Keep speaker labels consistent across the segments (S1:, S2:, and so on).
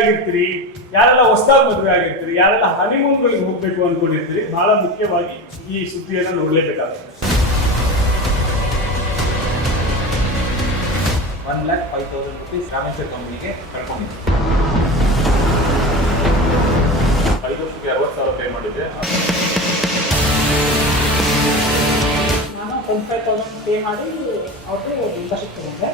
S1: ಆಗಿರ್ತೀರಿ ಯಾರೆಲ್ಲ ಹೊಸದಾಗಿ ಮದುವೆ ಆಗಿರ್ತೀರಿ ಯಾರೆಲ್ಲ ಹನಿಮೂನ್ಗಳಿಗೆ ಹೋಗ್ಬೇಕು ಅನ್ಕೊಂಡಿರ್ತೀರಿ ಬಹಳ ಮುಖ್ಯವಾಗಿ ಈ ಸುದ್ದಿಯನ್ನು ನೋಡಲೇಬೇಕಾಗುತ್ತೆ.
S2: One lakh five thousand rupees Rameshwara ಕಂಪ್ನಿಗೆ ಕಳ್ಕೊಂಡಿದ್ದೆ
S3: ಐದು ವರ್ಷಕ್ಕೆ ಅರವತ್ತು ಸಾವಿರ ಪೇ ಮಾಡಿದ್ದೆ.
S4: ನಾನು ಟ್ವೆಂಟಿ ಫೈವ್ ತೌಸಂಡ್ ಪೇ ಮಾಡಿ ಅವ್ರಿಗೆ ಇಂಟ್ರೆಸ್ಟ್ ತಗೊಂಡೆ.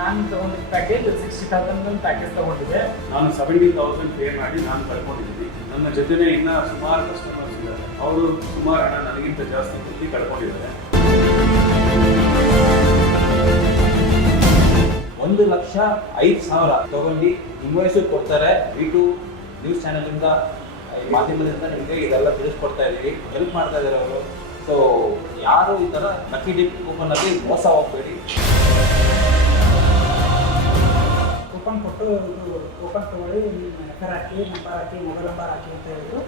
S4: ನಾನು ತಗೊಂಡಿದ್ದ ಪ್ಯಾಕೇಜ್ ಸಿಕ್ಸ್ಟಿ ತೌಸಂಡ್ ಪ್ಯಾಕೇಜ್ ತಗೊಂಡಿದ್ದೆ.
S1: ನಾನು ಸೆವೆಂಟಿ ತೌಸಂಡ್ ಪೇ ಮಾಡಿ ನಾನು ಕಳ್ಕೊಂಡಿದ್ದೀನಿ. ನನ್ನ ಜೊತೆನೇ ಇನ್ನ ಸುಮಾರು ಕಸ್ಟಮರ್ಸ್ ಇದ್ದಾರೆ. ಅವರು ಸುಮಾರು ಹಣ ನನಗಿಂತ ಜಾಸ್ತಿ ಕೊಟ್ಟು ಕಳ್ಕೊಂಡಿದ್ದಾರೆ.
S2: ಒಂದು ಲಕ್ಷ ಐದು ಸಾವಿರ ತಗೊಂಡು ಇನ್ವಾಯ್ಸು ಕೊಡ್ತಾರೆ. ವಿ ಟು ನ್ಯೂಸ್ ಚಾನೆಲಿಂದ ಮಾಧ್ಯಮದಿಂದ ನಿಮಗೆ ಇದೆಲ್ಲ ತಿಳಿಸ್ಕೊಡ್ತಾ ಇದ್ದೀವಿ. ಹೆಲ್ಪ್ ಮಾಡ್ತಾ ಇದ್ದಾರೆ ಅವರು. ಸೊ ಯಾರು ಈ ಥರ ಲಕ್ಕಿ ಡಿಪ್ ಕೂಪನಲ್ಲಿ ಮೋಸ ಹೋಗ್ಬೇಡಿ.
S4: ಕೂಪನ್ ಕೊಟ್ಟು ಇದು ಟೋಕನ್ ತೊಗೊಳ್ಳಿ ನಿಮ್ಮ ಹೆಸರು ಹಾಕಿ, ನಂಬರ್ ಹಾಕಿ, ಮೊಬೈಲ್ ನಂಬರ್ ಹಾಕಿ ಅಂತ ಹೇಳಿದ್ರು.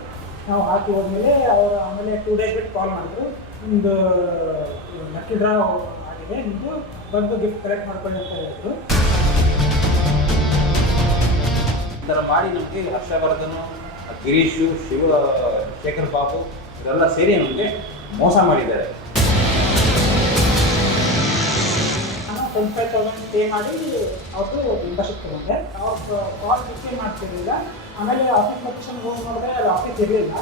S4: ನಾವು ಹಾಕಿ ಹೋದ್ಮೇಲೆ ಅವರು ಆಮೇಲೆ ಟೂ ಡೇಸ್ ಬಿಟ್ಟು ಕಾಲ್ ಮಾಡಿದ್ರು. ನಿಮ್ಮದು ಲಕ್ಕಿ ಡ್ರಾ ಆಗಿದೆ ನಿಮ್ಮದು ಬಂದು ಗಿಫ್ಟ್ ಕಲೆಕ್ಟ್ ಮಾಡ್ಕೊಳ್ಳಿ ಅಂತ ಹೇಳಿದ್ರು.
S2: ಈ ಥರ ಮಾಡಿ ನಮಗೆ ಹರ್ಷವರ್ಧನ್, ಗಿರೀಶು, ಶಿವ, ಶೇಖರ್ ಬಾಬು ಇವರೆಲ್ಲ ಸೇರಿ ನಮಗೆ ಮೋಸ ಮಾಡಿದ್ದಾರೆ.
S4: ಟ್ವೆಂಟಿ ಫೈವ್ ತೌಸಂಡ್ ಪೇ ಮಾಡಿ ಅವರು ಮೆಂಬರ್ಶಿಪ್ ತಗೊಂಡೆ ಅವ್ರು ಕಾಲ್ ರಿಸೀವ್ ಮಾಡ್ತಿರಲಿಲ್ಲ. ಆಮೇಲೆ ಆಫೀಸ್ ಲೊಕೇಶನ್ ಹೋಗಿ ನೋಡಿದ್ರೆ ಅದು ಆಫೀಸ್ ಇರಲಿಲ್ಲ.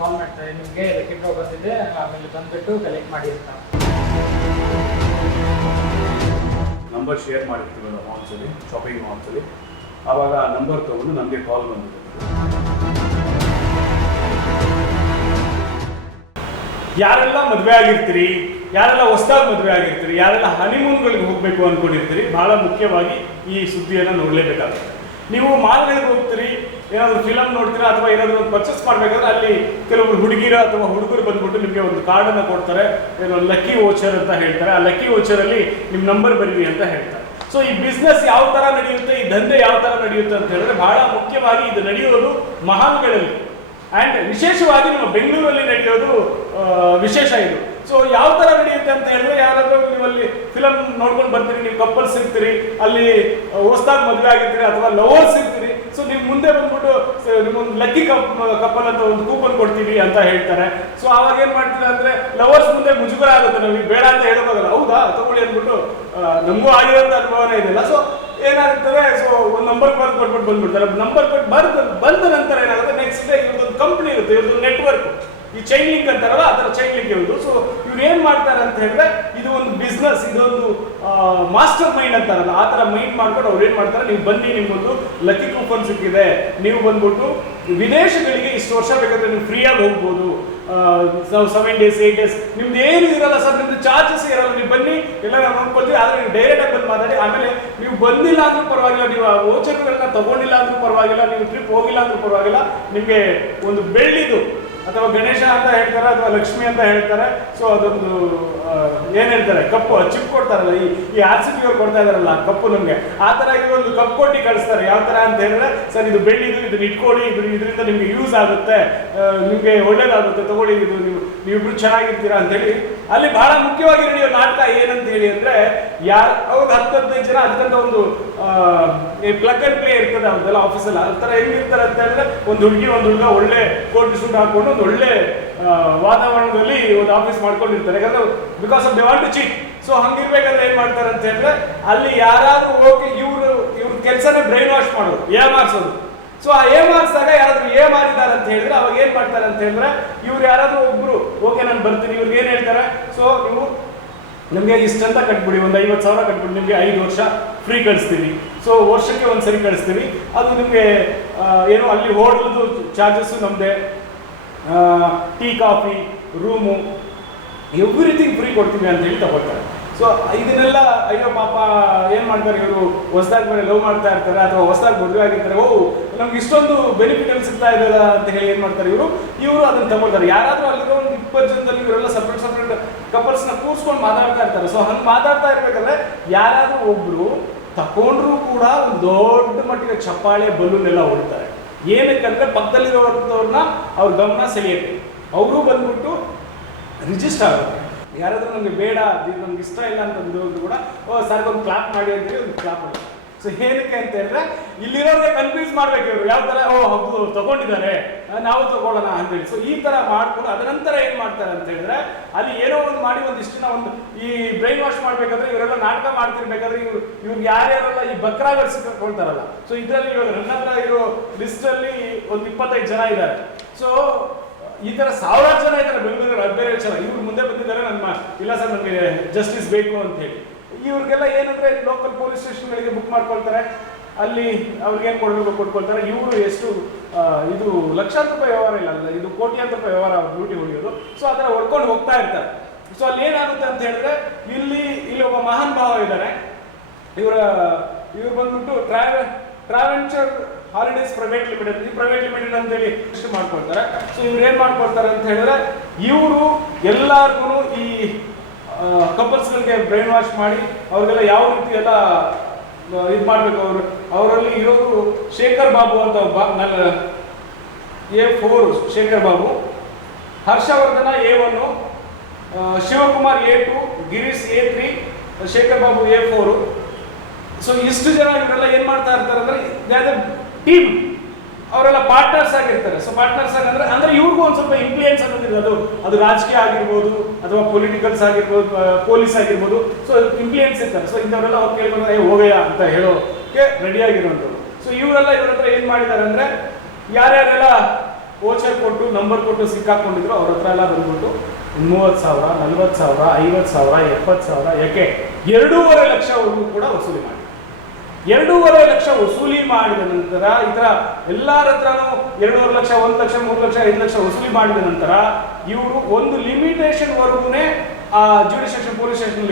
S4: ಕಾಲ್ ಮಾಡ್ತಾರೆ. ನಿಮಗೆ ರೆಕೆಟ್ ಬಂದಿದೆ. ಆಮೇಲೆ ಬಂದುಬಿಟ್ಟು ಕಲೆಕ್ಟ್ ಮಾಡಿ ಅಂತ.
S1: ನಂಬರ್ ಶೇರ್ ಮಾಡಿರ್ತೀವಲ್ಲ ಮಾಲ್ಸಲ್ಲಿ ಶಾಪಿಂಗ್ ಮಾಲ್ಸಲ್ಲಿ. ಆವಾಗ ಆ ನಂಬರ್ ತೊಗೊಂಡು ನಮಗೆ ಕಾಲ್ ಬಂದಿದೆ. ಯಾರೆಲ್ಲ ಮದುವೆ ಆಗಿರ್ತೀರಿ, ಯಾರೆಲ್ಲ ಹೊಸದಾಗಿ ಮದುವೆ ಆಗಿರ್ತೀರಿ, ಯಾರೆಲ್ಲ ಹನಿಮೂನ್ಗಳಿಗೆ ಹೋಗಬೇಕು ಅಂದ್ಕೊಂಡಿರ್ತೀರಿ ಬಹಳ ಮುಖ್ಯವಾಗಿ ಈ ಸುದ್ದಿಯನ್ನು ನೋಡಲೇಬೇಕಾಗುತ್ತೆ. ನೀವು ಮಾಲ್ಗಳಿಗೆ ಹೋಗ್ತೀರಿ, ಏನಾದರೂ ಫಿಲಮ್ ನೋಡ್ತೀರಾ ಅಥವಾ ಏನಾದರೂ ಒಂದು ಪರ್ಚೇಸ್ ಮಾಡಬೇಕಾದ್ರೆ ಅಲ್ಲಿ ಕೆಲವರು ಹುಡುಗಿರ ಅಥವಾ ಹುಡುಗರು ಬಂದ್ಬಿಟ್ಟು ನಿಮಗೆ ಒಂದು ಕಾರ್ಡನ್ನು ಕೊಡ್ತಾರೆ, ಏನೋ ಲಕ್ಕಿ ವೋಚರ್ ಅಂತ ಹೇಳ್ತಾರೆ. ಆ ಲಕ್ಕಿ ವೋಚರಲ್ಲಿ ನಿಮ್ಮ ನಂಬರ್ ಬರೀರಿ ಅಂತ ಹೇಳ್ತಾರೆ. ಸೊ ಈ ಬಿಸ್ನೆಸ್ ಯಾವ ಥರ ನಡೆಯುತ್ತೆ, ಈ ದಂಧೆ ಯಾವ ಥರ ನಡೆಯುತ್ತೆ ಅಂತ ಹೇಳಿದ್ರೆ ಬಹಳ ಮುಖ್ಯವಾಗಿ ಇದು ನಡೆಯೋದು ಮಹಾಲ್ಗಳಲ್ಲಿ. ಆ್ಯಂಡ್ ವಿಶೇಷವಾಗಿ ನಮ್ಮ ಬೆಂಗಳೂರಲ್ಲಿ ನಡೆಯೋದು ವಿಶೇಷ ಇದು. ಸೊ ಯಾವ ಥರ ನಡೆಯುತ್ತೆ ಅಂತ ಹೇಳಿದ್ರೆ, ಯಾರಾದರೂ ಅಲ್ಲಿ ಫಿಲಮ್ ನೋಡ್ಕೊಂಡು ಬರ್ತೀರಿ, ನೀವು ಕಪ್ಪಲ್ಸ್ ಸಿಗ್ತೀರಿ, ಅಲ್ಲಿ ಹೊಸದಾಗಿ ಮದುವೆ ಆಗಿರ್ತೀರಿ ಅಥವಾ ಲವರ್ಸ್ ಸಿಗ್ತೀರಿ ಸೊ ನೀವು ಮುಂದೆ ಬಂದ್ಬಿಟ್ಟು ನಿಮ್ಮೊಂದು ಲಕ್ಕಿ ಕಪ್ ಕಪ್ಪಲ್ ಅಂತ ಒಂದು ಕೂಪನ್ ಕೊಡ್ತೀವಿ ಅಂತ ಹೇಳ್ತಾರೆ. ಸೊ ಅವಾಗ ಏನು ಮಾಡ್ತೀರಾ ಅಂದ್ರೆ ಲವರ್ಸ್ ಮುಂದೆ ಮುಜುಗರ ಆಗುತ್ತೆ. ನಮಗೆ ಬೇಡ ಅಂತ ಹೇಳೋಕ್ಕಾಗಲ್ಲ. ಹೌದಾ? ತಗೊಳ್ಳಿ ಅಂದ್ಬಿಟ್ಟು ನಮಗೂ ಆಗಿರೋಂಥ ಅನುಭವನೇ ಇದೆಯಲ್ಲ ಸೊ ಏನಾಗ್ತದೆ ಸೊ ಒಂದು ನಂಬರ್ ಬರ್ದು ಕೊಟ್ಬಿಟ್ಟು ಬಂದ್ಬಿಡ್ತಾರೆ. ನಂಬರ್ ಕೊಟ್ಟು ಬರ್ದು ಬಂದ ನಂತರ ಏನಾಗುತ್ತೆ? ನೆಕ್ಸ್ಟ್ ಡೇ ಇವ್ರದ್ದೊಂದು ಕಂಪ್ನಿ ಇರುತ್ತೆ ಇವ್ರದ್ದು ನೆಟ್ವರ್ಕ್ ಈ ಚೈನ್ ಲಿಂಕ್ ಅಂತಾರಲ್ಲ, ಆ ಥರ ಚೈನ್ ಲಿಂಕ್ ಇರೋದು ಸೊ ಇವ್ರು ಏನು ಮಾಡ್ತಾರೆ ಅಂತ ಹೇಳಿದ್ರೆ, ಇದು ಒಂದು ಬಿಸ್ನೆಸ್ ಇದೊಂದು ಮಾಸ್ಟರ್ ಮೈಂಡ್ ಅಂತಾರಲ್ಲ, ಆ ಥರ ಮೈಂಡ್ ಮಾಡ್ಕೊಂಡು ಅವ್ರು ಏನು ಮಾಡ್ತಾರೆ, ನೀವು ಬನ್ನಿ ನಿಮ್ಮದು ಲಕ್ಕಿ ಕೂಪನ್ ಸಿಕ್ಕಿದೆ. ನೀವು ಬಂದ್ಬಿಟ್ಟು ವಿದೇಶಗಳಿಗೆ ಇಷ್ಟು ವರ್ಷ ಬೇಕಾದ್ರೆ ನೀವು ಫ್ರೀಯಾಗಿ ಹೋಗ್ಬೋದು. ಸೆವೆನ್ ಡೇಸ್ ಏಟ್ ಡೇಸ್ ನಿಮ್ದು ಏನು ಇರಲ್ಲ ಸರ್ ನಿಮ್ದು ಚಾರ್ಜಸ್ ಇರಲ್ಲ, ನೀವು ಬನ್ನಿ ಎಲ್ಲ ನಾವು ನೋಡ್ಕೊಳ್ತೀವಿ ಆದರೆ ನೀವು ಡೈರೆಕ್ಟಾಗಿ ಬಂದು ಮಾತಾಡಿ, ಆಮೇಲೆ ನೀವು ಬಂದಿಲ್ಲ ಅಂದ್ರೂ ಪರವಾಗಿಲ್ಲ, ನೀವು ಆ ಓಚರ್ಗಳನ್ನ ತಗೊಂಡಿಲ್ಲ ಅಂದ್ರೂ ಪರವಾಗಿಲ್ಲ, ನೀವು ಟ್ರಿಪ್ ಹೋಗಿಲ್ಲ ಅಂದ್ರೂ ಪರವಾಗಿಲ್ಲ, ನಿಮಗೆ ಒಂದು ಬೆಳ್ಳಿದು ಅಥವಾ ಗಣೇಶ ಅಂತ ಹೇಳ್ತಾರೆ ಅಥವಾ ಲಕ್ಷ್ಮಿ ಅಂತ ಹೇಳ್ತಾರೆ? ಸೊ ಅದೊಂದು ಏನ್ ಹೇಳ್ತಾರೆ? ಕಪ್ಪು ಚಿಪ್ ಕೊಡ್ತಾರಲ್ಲ, ಈ ಈ ಆರ್ ಸಿ ಪಿ ಅವ್ರು ಕೊಡ್ತಾ ಇದಾರಲ್ಲ ಕಪ್ಪು ನಮಗೆ. ಆ ಥರ ಒಂದು ಕಪ್ ಕೊಟ್ಟು ಕಳಿಸ್ತಾರೆ. ಯಾವ ಥರ ಅಂತ ಹೇಳಿದ್ರೆ, ಸರ್, ಇದು ಬೆಳ್ಳಿದು ಇದನ್ನ ಇಟ್ಕೊಳ್ಳಿ ಇದ್ರ ಇದರಿಂದ ನಿಮಗೆ ಯೂಸ್ ಆಗುತ್ತೆ. ನಿಮಗೆ ಒಳ್ಳೇದಾಗುತ್ತೆ. ತಗೊಳ್ಳಿ, ಇದು ನೀವು, ನೀವಿಬ್ರು ಚೆನ್ನಾಗಿರ್ತೀರಾ ಅಂತ ಹೇಳಿ. ಅಲ್ಲಿ ಬಹಳ ಮುಖ್ಯವಾಗಿ ನಡೆಯೋ ನಾಟಕ ಏನಂತ ಹೇಳಿ ಅಂದ್ರೆ, ಯಾರು ಅವಾಗ ಹತ್ತು ಹದಿನೈದು ಜನ, ಅದಕ್ಕಂತ ಒಂದು ಪ್ಲಗ್ ಅಂಡ್ ಪ್ಲೇ ಇರ್ತದೆ ಅವ್ರದ್ದೆಲ್ಲ ಆಫೀಸಲ್ಲಿ ಆ ಥರ ಹೆಂಗಿರ್ತಾರೆ ಅಂತ ಹೇಳಿದ್ರೆ, ಒಂದು ಹುಡುಗಿ, ಒಂದು ಹುಡುಗ ಒಳ್ಳೆ ಕೋಟ್ ಸೂಟ್ ಹಾಕೊಂಡು ಒಂದು ಒಳ್ಳೆ ವಾತಾವರಣದಲ್ಲಿ ಒಂದು ಆಫೀಸ್ ಮಾಡ್ಕೊಂಡಿರ್ತಾರೆ. ಯಾಕಂದ್ರೆ because of they want to cheat so ಹಂಗಿರ್ಬೇಕಾದ್ರೆ ಏನ್ ಮಾಡ್ತಾರೆ ಅಂತ ಹೇಳಿದ್ರೆ, ಅಲ್ಲಿ ಯಾರಾದ್ರೂ ಹೋಗಿ ಇವರು, ಇವ್ರ ಕೆಲಸನೇ ಬ್ರೈನ್ ವಾಶ್ ಮಾಡೋದು ಏ ಮಾರ್ಸೋದು ಸೊ ಆ ಏ ಮಾರ್ಕ್ಸ್ದಾಗ ಯಾರಾದ್ರೂ ಏ ಮಾಡಿದ್ದಾರೆ ಅಂತ ಹೇಳಿದ್ರೆ, ಅವಾಗ ಏನ್ ಮಾಡ್ತಾರೆ ಅಂತ ಹೇಳಿದ್ರೆ, ಇವ್ರು ಯಾರಾದ್ರೂ ಒಬ್ರು, ಓಕೆ, ನಾನು ಬರ್ತೀನಿ. ಇವ್ರಿಗೆ ಏನ್ ಹೇಳ್ತಾರೆ? ಸೊ ನೀವು ನಿಮಗೆ ಇಷ್ಟಂತ ಕಟ್ಬಿಡಿ, ಒಂದು ಐವತ್ತು ಸಾವಿರ ಕಟ್ಬಿಡಿ, ನಿಮಗೆ ಐದು ವರ್ಷ ಫ್ರೀ ಕಳಿಸ್ತೀವಿ ಸೊ ವರ್ಷಕ್ಕೆ ಒಂದು ಸರಿ ಕಳಿಸ್ತೀವಿ ಅದು ನಿಮಗೆ ಏನು ಅಲ್ಲಿ ಹೋಟ್ಲದ್ದು ಚಾರ್ಜಸ್ಸು ನಮ್ಮದೇ tea, coffee, room, everything free ಕೊಡ್ತೀವಿ ಅಂತ ಹೇಳಿ ತಗೊಳ್ತಾರೆ. ಸೊ ಇದನ್ನೆಲ್ಲ, ಅಯ್ಯೋ, ಪಾಪ, ಏನು ಮಾಡ್ತಾರೆ ಇವರು? ಹೊಸದಾಗಿ ಮೇಲೆ ಲವ್ ಮಾಡ್ತಾ ಇರ್ತಾರೆ ಅಥವಾ ಹೊಸದಾಗಿ ಮದುವೆ ಆಗಿರ್ತಾರೆ. ಓ ನಮ್ಗೆ ಇಷ್ಟೊಂದು ಬೆನಿಫಿಟ್ ಸಿಗ್ತಾ ಇದೆಯಲ್ಲ ಅಂತ ಹೇಳಿ ಏನು ಮಾಡ್ತಾರೆ ಇವರು? ಇವರು ಅದನ್ನ ತಗೊಳ್ತಾರೆ. ಯಾರಾದರೂ ಅಲ್ಲಿರೋ ಒಂದು ಇಪ್ಪತ್ತು ಜನದಲ್ಲಿ ಇವರೆಲ್ಲ ಸಪ್ರೇಟ್ ಸಪ್ರೇಟ್ ಕಪಲ್ಸ್ನ ಕೂರ್ಸ್ಕೊಂಡು ಮಾತಾಡ್ತಾ ಇರ್ತಾರೆ. ಸೊ ಹಂಗೆ ಮಾತಾಡ್ತಾ ಇರ್ಬೇಕಾದ್ರೆ ಯಾರಾದರೂ ಒಬ್ಬರು ತಗೊಂಡ್ರೂ ಕೂಡ ಒಂದು ದೊಡ್ಡ ಮಟ್ಟಿಗೆ ಚಪ್ಪಾಳೆ ಬಲೂನ್ ಎಲ್ಲ ಹೊಡ್ತಾರೆ. ಏನಕ್ಕಂದ್ರೆ ಪಕ್ಕದಲ್ಲಿರೋರ್ದವ್ರನ್ನ ಅವ್ರ ಗಮನ ಸೆಳೆಯುತ್ತೆ ಅವರು ಬಂದ್ಬಿಟ್ಟು ರಿಜಿಸ್ಟರ್ ಆಗುತ್ತೆ. ಯಾರಾದರೂ ನನಗೆ ಬೇಡ, ಇದು ನಮ್ಗೆ ಇಷ್ಟ ಇಲ್ಲ ಅಂತ ಅಂದ್ರು ಕೂಡ, ಓ ಒಂದು ಕ್ಲಾಪ್ ಮಾಡಿ ಅಂತೇಳಿ ಒಂದು ಕ್ಲಾಪ್ ಮಾಡಿ ಸೊ ಏನಕ್ಕೆ ಅಂತ ಹೇಳಿದ್ರೆ ಇಲ್ಲಿರೋರಿಗೆ ಕನ್ಫ್ಯೂಸ್ ಮಾಡ್ಬೇಕು ಇವರು. ಯಾವ ತರ? ಓ ಹೌದು ತಗೊಂಡಿದ್ದಾರೆ. ನಾವು ತಗೊಳ್ಳೋಣ ಅಂತೇಳಿ ಸೊ ಈ ತರ ಮಾಡ್ಕೊಂಡು ಅದರ ನಂತರ ಏನ್ ಮಾಡ್ತಾರೆ ಅಂತ ಹೇಳಿದ್ರೆ, ಅಲ್ಲಿ ಏನೋ ಒಂದು ಮಾಡಿ ಒಂದಿಷ್ಟನ್ನ ಒಂದು ಈ ಬ್ರೈನ್ ವಾಶ್ ಮಾಡ್ಬೇಕಾದ್ರೆ ಇವರೆಲ್ಲ ನಾಟಕ ಮಾಡ್ತಿರ್ಬೇಕಾದ್ರೆ ಇವ್ರು ಇವ್ರು ಯಾರ್ಯಾರೆಲ್ಲ ಈ ಬಕ್ರಾಗಳು ಸಿಕ್ಕೊಳ್ತಾರಲ್ಲ ಸೊ ಇದರಲ್ಲಿ ಇವಾಗ ನನ್ನ ಹತ್ರ ಇರೋ ಲಿಸ್ಟ್ ಅಲ್ಲಿ ಒಂದು ಇಪ್ಪತ್ತೈದು ಜನ ಇದ್ದಾರೆ. ಸೊ ಈ ತರ ಸಾವಿರಾರು ಜನ ಇದ್ದಾರೆ. ಬೆಂಗಳೂರು ಬೇರೆ ಜನ ಇವ್ರು ಮುಂದೆ ಬಂದಿದ್ದಾರೆ, ನಮ್ಮ ಇಲ್ಲ ಸರ್, ನಮಗೆ ಜಸ್ಟಿಸ್ ಬೇಕು ಅಂತ ಹೇಳಿ. ಇವ್ರಿಗೆಲ್ಲ ಏನಂದ್ರೆ ಲೋಕಲ್ ಪೊಲೀಸ್ ಸ್ಟೇಷನ್ಗಳಿಗೆ ಬುಕ್ ಮಾಡ್ಕೊಳ್ತಾರೆ. ಅಲ್ಲಿ ಅವ್ರಿಗೆ ಏನು ಕೊಡಬೇಕು ಕೊಟ್ಕೊಳ್ತಾರೆ. ಇವರು ಎಷ್ಟು ಇದು ಲಕ್ಷಾಂತರ ರೂಪಾಯಿ ವ್ಯವಹಾರ ಇಲ್ಲ ಇದು ಕೋಟ್ಯಾಂತರ ರೂಪಾಯಿ ವ್ಯವಹಾರ ಡ್ಯೂಟಿ ಹೊಡೆಯೋದು ಸೊ ಅದನ್ನ ಹೊಡ್ಕೊಂಡು ಹೋಗ್ತಾ ಇರ್ತಾರೆ. ಸೊ ಅಲ್ಲಿ ಏನಾಗುತ್ತೆ ಅಂತ ಹೇಳಿದ್ರೆ, ಇಲ್ಲಿ ಇಲ್ಲಿ ಒಬ್ಬ ಮಹಾನ್ ಭಾವ ಇದ್ದಾರೆ ಇವರ, ಇವ್ರು ಬಂದ್ಬಿಟ್ಟು travel Traventure holidays private limited ಈ ಪ್ರೈವೇಟ್ ಲಿಮಿಟೆಡ್ ಅಂತೇಳಿ ಹೇಳಿ ಮಾಡ್ಕೊಳ್ತಾರೆ. ಸೊ ಇವ್ರು ಏನ್ ಮಾಡ್ಕೊಳ್ತಾರೆ ಅಂತ ಹೇಳಿದ್ರೆ, ಇವರು ಎಲ್ಲಾರ್ಗು ಈ ಕಪಲ್ಸ್ಗಳಿಗೆ ಬ್ರೈನ್ ವಾಶ್ ಮಾಡಿ ಅವ್ರಿಗೆಲ್ಲ ಯಾವ ರೀತಿ ಎಲ್ಲ ಇದು ಮಾಡಬೇಕು ಅವರು? ಅವರಲ್ಲಿ ಇರೋರು ಶೇಖರ್ ಬಾಬು ಅಂತ ಒಬ್ಬ, ನನ್ನ A four Shekhar Babu, Harshavardhana A one Shivakumar A two, Girish A three, Shekhar Babu A four. So ಇಷ್ಟು ಜನ ಇವರೆಲ್ಲ ಏನ್ ಮಾಡ್ತಾ ಇರ್ತಾರೆ ಅಂದ್ರೆ ಟೀಮ್ ಅವರೆಲ್ಲ ಪಾರ್ಟ್ನರ್ಸ್ ಆಗಿರ್ತಾರೆ. ಸೊ ಪಾರ್ಟ್ನರ್ಸ್ ಆಗಂದ್ರೆ ಅಂದ್ರೆ ಇವ್ರಿಗೂ ಒಂದು ಸ್ವಲ್ಪ ಇನ್ಫ್ಲೂಯೆನ್ಸ್ ಅನ್ನೋದಿದೆ. ಅದು ಅದು ರಾಜಕೀಯ ಆಗಿರ್ಬೋದು ಅಥವಾ ಪೊಲಿಟಿಕಲ್ಸ್ ಆಗಿರ್ಬೋದು ಪೊಲೀಸ್ ಆಗಿರ್ಬೋದು. ಸೊ ಇನ್ಫ್ಲೂಯೆನ್ಸ್ ಇರ್ತಾರೆ. ಸೊ ಇಂಥವರೆಲ್ಲ ಅವ್ರು ಕೇಳ್ಕೊಂಡ್ರೆ ಹೋಗಯ್ಯ ಅಂತ ಹೇಳೋಕೆ ರೆಡಿ ಆಗಿರುವಂಥದ್ದು ಸೊ ಇವರೆಲ್ಲ ಇವ್ರ ಹತ್ರ ಏನು ಮಾಡಿದ್ದಾರೆ ಅಂದ್ರೆ, ಯಾರ್ಯಾರೆಲ್ಲ ಓಚರ್ ಕೊಟ್ಟು ನಂಬರ್ ಕೊಟ್ಟು ಸಿಕ್ಕಾಕೊಂಡಿದ್ರು, ಅವ್ರ ಹತ್ರ ಎಲ್ಲ ಬಂದ್ಬಿಟ್ಟು ಮೂವತ್ತು ಸಾವಿರ, ನಲ್ವತ್ತು ಸಾವಿರ, ಐವತ್ತು ಸಾವಿರ, ಎಪ್ಪತ್ತು ಸಾವಿರ, ಯಾಕೆ ಎರಡೂವರೆ ಲಕ್ಷವರೆಗೂ ಕೂಡ ವಸೂಲಿ ಮಾಡಿ ಎರಡೂವರೆ ಲಕ್ಷ ವಸೂಲಿ ಮಾಡಿದ ನಂತರ ಥರ ಎಲ್ಲರ ಹತ್ರನೂ ಎರಡೂವರೆ ಲಕ್ಷ, ಒಂದು ಲಕ್ಷ, ಮೂರು ಲಕ್ಷ, ಐದು ಲಕ್ಷ ವಸೂಲಿ ಮಾಡಿದ ನಂತರ, ಇವರು ಒಂದು ಲಿಮಿಟೇಷನ್ ವರ್ಗೂ ಆ ಸ್ಟೇಷನ್ ಪೊಲೀಸ್ ಸ್ಟೇಷನ್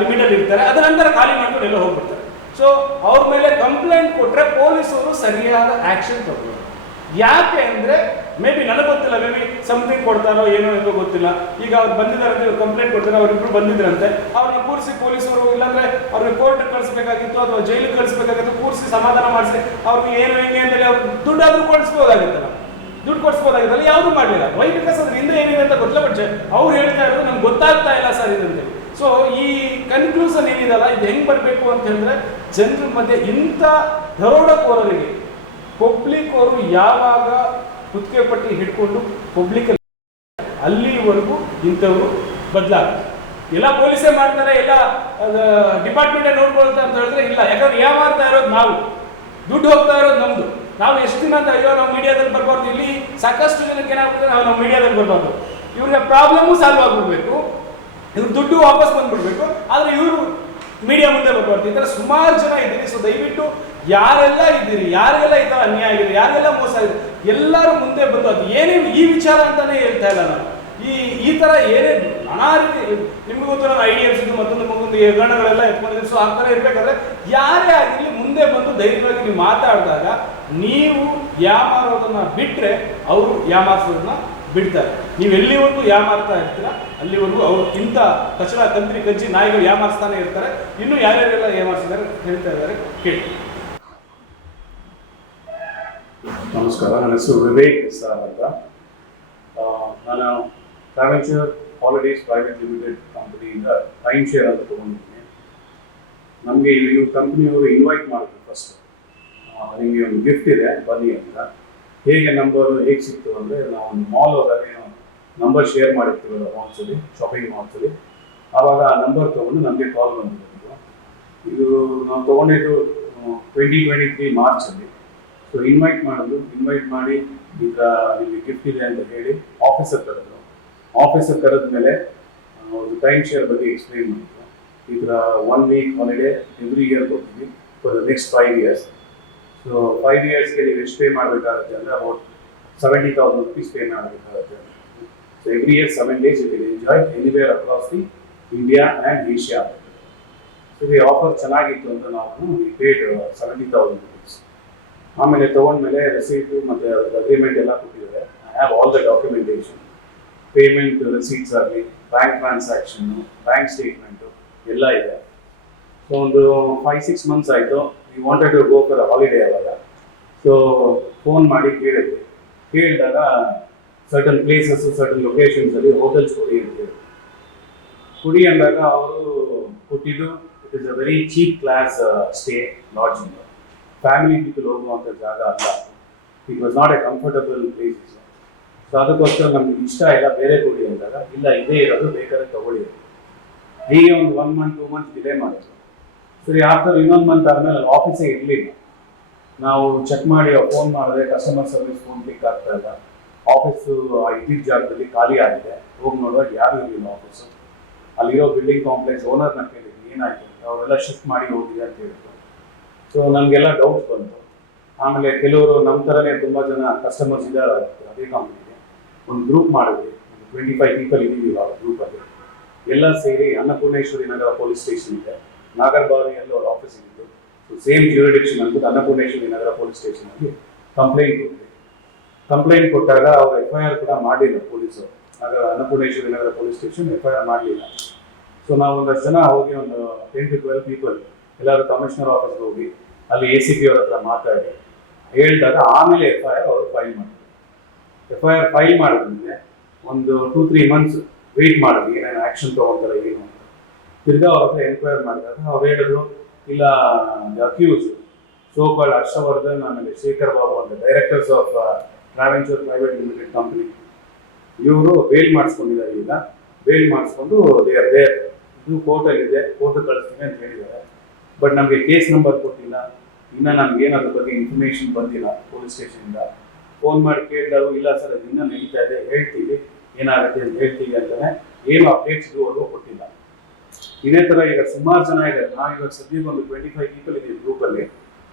S1: ಲಿಮಿಟಲ್ಲಿ ಇರ್ತಾರೆ. ಅದರ ನಂತರ ಖಾಲಿ ಮಾಡ್ಕೊಂಡು ಎಲ್ಲ ಹೋಗ್ಬಿಡ್ತಾರೆ. ಸೊ ಅವ್ರ ಮೇಲೆ ಕಂಪ್ಲೇಂಟ್ ಕೊಟ್ರೆ ಪೊಲೀಸರು ಸರಿಯಾದ ಆಕ್ಷನ್ ತಗೊಳ್ಳಿ ಯಾಕೆ ಅಂದರೆ ಮೇ ಬಿ ನನಗೆ ಗೊತ್ತಿಲ್ಲ ಮೇ ಬಿ ಸಮಥಿಂಗ್ ಕೊಡ್ತಾರೋ ಏನೋ ಎಂದು ಗೊತ್ತಿಲ್ಲ. ಈಗ ಅವ್ರು ಬಂದಿದ್ದಾರೆ ಕಂಪ್ಲೇಂಟ್ ಕೊಡ್ತಾರೆ, ಅವ್ರಿಬ್ರು ಬಂದಿದ್ರಂತೆ. ಅವ್ರನ್ನ ಕೂರಿಸಿ ಪೊಲೀಸರು, ಇಲ್ಲಾಂದ್ರೆ ಅವ್ರಿಗೆ ಕೋರ್ಟ್ ಕಳಿಸ್ಬೇಕಾಗಿತ್ತು, ಅಥವಾ ಜೈಲಿಗೆ ಕಳಿಸ್ಬೇಕಾಗಿತ್ತು, ಕೂರಿಸಿ ಸಮಾಧಾನ ಮಾಡಿಸಿ, ಅವ್ರಿಗೆ ಏನು ಹೆಂಗೆ ಅಂತೇಳಿ ಅವ್ರು ದುಡ್ಡಾದ್ರೂ ಕೊಡಿಸ್ಬೋದಾಗಿತ್ತಲ್ಲ. ದುಡ್ಡು ಕೊಡಿಸ್ಬೋದಾಗಿತ್ತಲ್ಲ ಯಾವುದು ಮಾಡಲಿಲ್ಲ. ವೈ ಬಿಕಾಸ್ ಅದ್ರ ಹಿಂದೆ ಏನಿದೆ ಅಂತ ಗೊತ್ತಿಲ್ಲ ಬಟ್ ಅವ್ರು ಹೇಳ್ತಾ ಇರೋದು ನಮ್ಗೆ ಗೊತ್ತಾಗ್ತಾ ಇಲ್ಲ ಸರ್ ಇದಂತೆ. ಸೊ ಈ ಕನ್ಕ್ಲೂಷನ್ ಏನಿದಲ್ಲ ಇದು ಹೆಂಗ್ ಬರಬೇಕು ಅಂತ ಹೇಳಿದ್ರೆ, ಜನರ ಮಧ್ಯೆ ಇಂಥ ದರೋಡಕೋರರಿಗೆ ಪಬ್ಲಿಕ್ ಅವರು ಯಾವಾಗ ಕುತ್ತಿಗೆ ಪಟ್ಟಿ ಹಿಡ್ಕೊಂಡು ಪಬ್ಲಿಕ್ ಅಲ್ಲಿವರೆಗೂ ಇಂಥವ್ರು ಬದಲಾಗ ಎಲ್ಲ ಪೊಲೀಸೇ ಮಾಡ್ತಾರೆ, ಎಲ್ಲ ಡಿಪಾರ್ಟ್ಮೆಂಟೇ ನೋಡ್ಕೊಳ್ತಾರೆ ಅಂತ ಹೇಳಿದ್ರೆ ಇಲ್ಲ. ಯಾಕಂದ್ರೆ ಯಾವಾಗ್ತಾ ಇರೋದು ನಾವು? ದುಡ್ಡು ಹೋಗ್ತಾ ಇರೋದು ನಮ್ದು. ನಾವು ಎಷ್ಟು ದಿನ ಅಂತ ಅಯ್ಯೋ, ನಾವು ಮೀಡಿಯಾದಲ್ಲಿ ಬರ್ಬಾರ್ದು. ಇಲ್ಲಿ ಸಾಕಷ್ಟು ಜನಕ್ಕೆ ಏನಾಗುತ್ತೆ ನಾವು ನಾವು ಮೀಡಿಯಾದಲ್ಲಿ ಬರ್ಬಾರ್ದು. ಇವ್ರಿಗೆ ಪ್ರಾಬ್ಲಮ್ಮು ಸಾಲ್ವ್ ಆಗ್ಬಿಡ್ಬೇಕು. ಇವ್ರ ದುಡ್ಡು ವಾಪಸ್ ಬಂದ್ಬಿಡ್ಬೇಕು. ಆದ್ರೆ ಇವರು ಮೀಡಿಯಾ ಮುಂದೆ ಬರ್ಬಾರ್ದು. ಈ ಥರ ಸುಮಾರು ಜನ ಇದ್ದೀನಿ ಸೊ ದಯವಿಟ್ಟು ಯಾರೆಲ್ಲ ಇದ್ದೀರಿ, ಯಾರಿಗೆಲ್ಲ ಈ ಅನ್ಯಾಯ ಆಗಿದೆ, ಯಾರಿಗೆಲ್ಲ ಮೋಸ ಆಗಿದೆ, ಎಲ್ಲರೂ ಮುಂದೆ ಬಂದು ಅದು ಏನೇ ಈ ವಿಚಾರ ಅಂತಾನೆ ಹೇಳ್ತಾ ಇಲ್ಲ ನಾನು. ಈ ಈ ಥರ ಏನೇ ನಾನಾ ರೀತಿ ನಿಮ್ಗೆ ಗೊತ್ತು ನಾನು ಐ ಡಿ ಎಫ್ ಮತ್ತೊಂದು ಮಗೊಂದು ಹೆಗರಣಗಳೆಲ್ಲ ಎತ್ಕೊಂಡಿದ್ರು ಸೊ ಆ ಥರ ಇರಬೇಕಾದ್ರೆ ಯಾರೇ ಆಗಿರಲಿ ಮುಂದೆ ಬಂದು ಧೈರ್ಯವಾಗಿ ನೀವು ಮಾತಾಡಿದಾಗ ನೀವು ಯಾಮಾರೋದನ್ನ ಬಿಟ್ಟರೆ ಅವರು ಯಾಮಾರಿಸೋದನ್ನ ಬಿಡ್ತಾರೆ. ನೀವು ಎಲ್ಲಿವರೆಗೂ ಯಾಮಾರ್ತಾ ಇರ್ತೀರಾ, ಅಲ್ಲಿವರೆಗೂ ಅವರು ಇಂಥ ಕಚಡ ಕಂತ್ರಿ ಕಜ್ಜಿ ನಾಯಿಗಳು ಯಾಮಾರಿಸ್ತಾನೆ ಇರ್ತಾರೆ. ಇನ್ನು ಯಾರ್ಯಾರೆಲ್ಲ ಯಾಮಾರಿಸಿದ್ದಾರೆ ಹೇಳ್ತಾ ಇದ್ದಾರೆ, ಕೇಳಿ.
S3: ನಮಸ್ಕಾರ, ನನ್ನ ಹೆಸರು ವಿವೇಕ್ ಸರ್ ಅಂತ. ನಾನು ಟ್ರಾವೆಂಚರ್ ಹಾಲಿಡೇಸ್ ಪ್ರೈವೇಟ್ ಲಿಮಿಟೆಡ್ ಕಂಪನಿಯಿಂದ ಟೈಮ್ ಶೇರ್ ಅಂತ ತೊಗೊಂಡಿದ್ದೀನಿ. ನಮಗೆ ಇವ್ರ ಕಂಪ್ನಿಯವರು ಇನ್ವೈಟ್ ಮಾಡಿದ್ರು ಫಸ್ಟ್ ನಿಮಗೆ ಒಂದು ಗಿಫ್ಟ್ ಇದೆ, ಬನ್ನಿ ಅಂತ. ಹೇಗೆ ನಂಬರ್ ಹೇಗೆ ಸಿಕ್ತು ಅಂದರೆ, ನಾವು ಒಂದು ಮಾಲ್ ಹೋದಾಗ ನಂಬರ್ ಶೇರ್ ಮಾಡಿರ್ತೀವಲ್ಲ ಮಾಲ್ಸಲ್ಲಿ ಶಾಪಿಂಗ್ ಮಾಲ್ಸಲ್ಲಿ ಆವಾಗ ಆ ನಂಬರ್ ತೊಗೊಂಡು ನಮಗೆ ಕಾಲ್ ಬಂದಿರೋದು ಇದು ನಾವು ತೊಗೊಂಡಿದ್ದು ಟ್ವೆಂಟಿ ಟ್ವೆಂಟಿ ತ್ರೀ ಮಾರ್ಚಲ್ಲಿ ಸೊ ಇನ್ವೈಟ್ ಮಾಡಿದ್ರು ಇನ್ವೈಟ್ ಮಾಡಿ ಈಗ ನಿಮಗೆ ಗಿಫ್ಟ್ ಇದೆ ಅಂತ ಹೇಳಿ ಆಫೀಸರ್ ಕರೆದ್ರು. ಆಫೀಸರ್ ಕರೆದ ಮೇಲೆ ಒಂದು ಟೈಮ್ ಶೇರ್ ಬಗ್ಗೆ ಎಕ್ಸ್ಪ್ಲೈನ್ ಮಾಡಿದ್ರು. ಈ ಥರ one week holiday every year ಕೊಡ್ತೀವಿ for the next five years so five ಇಯರ್ಸ್ಗೆ ನೀವು ಎಷ್ಟು ಪೇ ಮಾಡಬೇಕಾಗುತ್ತೆ ಅಂದರೆ about seventy thousand rupees pay ಮಾಡಬೇಕಾಗುತ್ತೆ so every year seven days it enjoy anywhere across the India and Asia so ಈ offer ಚೆನ್ನಾಗಿತ್ತು ಅಂತ ನಾವು ಪೇಡ್ ಸೆವೆಂಟಿ ತೌಸಂಡ್ ಆಮೇಲೆ ತೊಗೊಂಡ್ಮೇಲೆ ರೆಸೀಟು ಮತ್ತು ಅಗ್ರಿಮೆಂಟ್ ಎಲ್ಲ ಕೊಟ್ಟಿದ್ದಾರೆ. I have all the documentation payment receipts ಆಗಲಿ ಬ್ಯಾಂಕ್ ಟ್ರಾನ್ಸಾಕ್ಷನ್ನು ಬ್ಯಾಂಕ್ ಸ್ಟೇಟ್ಮೆಂಟು ಎಲ್ಲ ಇದೆ. ಸೊ ಒಂದು ಫೈವ್ ಸಿಕ್ಸ್ ಮಂತ್ಸ್ ಆಯಿತು. We wanted to go for holiday ಅವಾಗ. ಸೊ ಫೋನ್ ಮಾಡಿ ಕೇಳಿದ್ವಿ. ಕೇಳಿದಾಗ ಸರ್ಟನ್ ಪ್ಲೇಸಸ್ ಸರ್ಟನ್ ಲೊಕೇಶನ್ಸಲ್ಲಿ ಹೋಟೆಲ್ಸ್ ಕೊಡಿ ಅಂತ ಹೇಳಿ. ಕುಡಿ ಅಂದಾಗ ಅವರು ಕೊಟ್ಟಿದ್ದು it is a very cheap class stay lodging family people ಹೋಗುವಂಥ ಜಾಗ ಅಲ್ಲ it was not a comfortable place so ಅದಕ್ಕೋಸ್ಕರ ನಮ್ಗೆ ಇಷ್ಟ ಇಲ್ಲ, ಬೇರೆ ಕೊಡಿ ಅಂದಾಗ, ಇಲ್ಲ, ಇದೇ ಇರೋದು, ಬೇಕಾದ್ರೆ ತಗೊಳ್ಳಿ. ಹೀಗೆ ಒಂದು one month two month delay ಮಾಡಿದ್ರು. ಸರಿ ಆಫ್ಟರ್ ಇನ್ನೊಂದು ಮಂತ್ ಆದಮೇಲೆ ಆಫೀಸೇ ಇರಲಿಲ್ಲ. ನಾವು ಚೆಕ್ ಮಾಡಿ ಫೋನ್ ಮಾಡಿದ್ರೆ ಕಸ್ಟಮರ್ ಸರ್ವಿಸ್ ಫೋನ್ ಪಿಕ್ ಆಗ್ತಾ ಇಲ್ಲ. ಆಫೀಸು ಇದ್ದಿದ್ದ ಜಾಗದಲ್ಲಿ ಖಾಲಿ ಆಗಿದೆ. ಹೋಗಿ ನೋಡುವಾಗ ಯಾರು ಇರಲಿಲ್ಲ ಆಫೀಸು ಅಲ್ಲಿರೋ ಬಿಲ್ಡಿಂಗ್ ಕಾಂಪ್ಲೆಕ್ಸ್ ಓನರ್ನ ಕೇಳಿದ್ವಿ ಏನಾಯ್ತು. ಅವರೆಲ್ಲ ಶಿಫ್ಟ್ ಮಾಡಿ ಹೋಗಿದೆ ಅಂತ ಹೇಳಿದ್ರು. ಸೊ ನಮಗೆಲ್ಲ ಡೌಟ್ ಬಂತು. ಆಮೇಲೆ ಕೆಲವರು ನಮ್ಮ ಥರನೇ ತುಂಬ ಜನ ಕಸ್ಟಮರ್ಸ್ ಇದ್ದಾರೆ, ಅದೇ ಕಂಪ್ನಿಗೆ ಒಂದು ಗ್ರೂಪ್ ಮಾಡಿದ್ವಿ. ಟ್ವೆಂಟಿ ಫೈವ್ ಪೀಪಲ್ ಇದ್ದೀವಿ ಇವಾಗ ಗ್ರೂಪಲ್ಲಿ ಎಲ್ಲ ಸೇರಿ ಅನ್ನಪೂರ್ಣೇಶ್ವರಿ ನಗರ ಪೊಲೀಸ್ ಸ್ಟೇಷನ್ ಇದೆ. ನಾಗರಬಾವಿ ಅಂತ ಅವ್ರ ಆಫೀಸ್ ಇದ್ದು ಸೊ ಸೇಮ್ ಜ್ಯೂರಿಡಿಕ್ಷನ್ ಅಂತ ಅನ್ನಪೂರ್ಣೇಶ್ವರಿ ನಗರ ಪೊಲೀಸ್ ಸ್ಟೇಷನಲ್ಲಿ ಕಂಪ್ಲೇಂಟ್ ಕೊಟ್ವಿ. ಕಂಪ್ಲೇಂಟ್ ಕೊಟ್ಟಾಗ ಅವ್ರು ಎಫ್ ಐ ಆರ್ ಕೂಡ ಮಾಡಿಲ್ಲ ಪೊಲೀಸರು ಆಗ Annapoorneshwari Nagar police station F I R ಮಾಡಲಿಲ್ಲ. ಸೊ ನಾವು ಒಂದಷ್ಟು ಜನ ಹೋಗಿ ಒಂದು ಟೆನ್ ಟು ಟ್ವೆಲ್ ಪೀಪಲ್ ಎಲ್ಲರೂ ಕಮಿಷನರ್ ಆಫೀಸ್ಗೆ ಹೋಗಿ ಅಲ್ಲಿ ಎ ಸಿ ಪಿ ಅವ್ರ ಹತ್ರ ಮಾತಾಡಿ, ಹೇಳಿದಾಗ ಆಮೇಲೆ ಎಫ್ ಐ ಆರ್ ಅವರು ಫೈಲ್ ಮಾಡಿದ್ರು. ಎಫ್ ಐ ಆರ್ ಫೈಲ್ ಮಾಡಿದ್ಮೇಲೆ ಒಂದು ಟೂ ತ್ರೀ ಮಂತ್ಸ್ ವೆಯ್ಟ್ ಮಾಡಿದ್ವಿ, ಏನೇನು ಆ್ಯಕ್ಷನ್ ತೊಗೊಂತಾರೆ ಏನು ಅಂತ. ತಿರ್ಗಾ ಅವ್ರ ಹತ್ರ ಎನ್ಕ್ವೈರ್ ಮಾಡಿದಾಗ ಅವ್ರು ಹೇಳಿದ್ರು, ಇಲ್ಲ ಅಕ್ಯೂಸ್ ಸೋಕಾಲ್ಡ್ ಹರ್ಷವರ್ಧನ್ ಆಮೇಲೆ ಶೇಖರ್ ಬಾಬು ಅಂತ directors of Traventure private limited company ಇವರು ಬೇಲ್ ಮಾಡಿಸ್ಕೊಂಡಿದ್ದಾರೆ ಈಗ. ಬೇಲ್ ಮಾಡಿಸ್ಕೊಂಡು ದೇರ್ ದೇರ್ ಇದು ಕೋರ್ಟಲ್ಲಿದೆ ಕೋರ್ಟ್ ಕಳಿಸ್ತೀನಿ ಅಂತ ಹೇಳಿದ್ದಾರೆ. ಬಟ್ ನಮಗೆ ಕೇಸ್ ನಂಬರ್ ಕೊಟ್ಟಿಲ್ಲ. ಇನ್ನ ನಮ್ಗೆ ಏನು ಅದ್ರ ಬಗ್ಗೆ ಇನ್ಫಾರ್ಮೇಶನ್ ಬಂದಿಲ್ಲ ಪೊಲೀಸ್ ಸ್ಟೇಷನಿಂದ ಫೋನ್ ಮಾಡಿ ಕೇಳಿದಾಗ ಇಲ್ಲ ಸರ್ ಅದು ಇನ್ನೂ ನಡೀತಾ ಇದೆ, ಹೇಳ್ತೀವಿ, ಏನಾಗುತ್ತೆ ಅಂತ ಹೇಳ್ತೀವಿ ಅಂತಾನೆ ಏನು ಅಪ್ಡೇಟ್ಸ್ ಇದುವರೆಗೂ ಕೊಟ್ಟಿಲ್ಲ. ಇದೇ ಥರ ಈಗ ಸುಮಾರು ಜನ ಇದೆ ನಾವು ಇವಾಗ ಸದ್ಯಕ್ಕೆ ಒಂದು ಟ್ವೆಂಟಿ ಫೈವ್ ಪೀಪಲ್ ಇದೆ ಗ್ರೂಪಲ್ಲಿ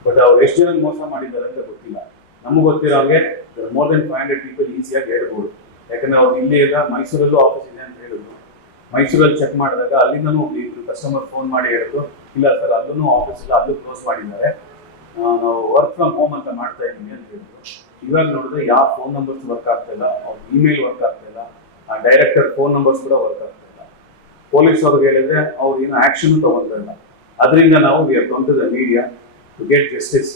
S3: ಬಟ್ ಅವ್ರು ಎಷ್ಟು ಜನ ಮೋಸ ಮಾಡಿದ್ದಾರೆ ಅಂತ ಗೊತ್ತಿಲ್ಲ. ನಮಗೆ ಗೊತ್ತಿರೋ ಹಾಗೆ more than five hundred people ಈಸಿಯಾಗಿ ಹೇಳ್ಬೋದು. ಯಾಕಂದ್ರೆ ಅವ್ರು ಇಲ್ಲೇ ಇಲ್ಲ, ಮೈಸೂರಲ್ಲೂ ಆಫೀಸ್ ಇದೆ ಅಂತ ಹೇಳಿದ್ರು. ಮೈಸೂರಲ್ಲಿ ಚೆಕ್ ಮಾಡಿದಾಗ ಅಲ್ಲಿಂದನೂ ಇಬ್ರು ಕಸ್ಟಮರ್ ಫೋನ್ ಮಾಡಿ ಹೇಳಿದ್ರು. ಇಲ್ಲ ಸರ್ ಅಲ್ಲೂ ಆಫೀಸ್ ಇಲ್ಲ ಅಲ್ಲೂ ಕ್ಲೋಸ್ ಮಾಡಿದ್ದಾರೆ. ನಾವು ವರ್ಕ್ ಫ್ರಮ್ ಹೋಮ್ ಅಂತ ಮಾಡ್ತಾ ಇದ್ದೀವಿ ಅಂತ ಹೇಳಿದ್ರು. ಇವಾಗ ನೋಡಿದ್ರೆ ಯಾವ ಫೋನ್ ನಂಬರ್ಸ್ ವರ್ಕ್ ಆಗ್ತಾ ಇಲ್ಲ, ಅವ್ರ ಇಮೇಲ್ ವರ್ಕ್ ಆಗ್ತಾ ಇಲ್ಲ, ಆ ಡೈರೆಕ್ಟರ್ ಫೋನ್ ನಂಬರ್ಸ್ ಕೂಡ ವರ್ಕ್ ಆಗ್ತಾ ಇಲ್ಲ. ಪೊಲೀಸ್ ಅವ್ರಿಗೆ ಹೇಳಿದ್ರೆ ಅವ್ರು ಏನು ಆಕ್ಷನ್ ತಗೊಳ್ತಾ ಇಲ್ಲ. ಅದರಿಂದ ನಾವು we are the media to get justice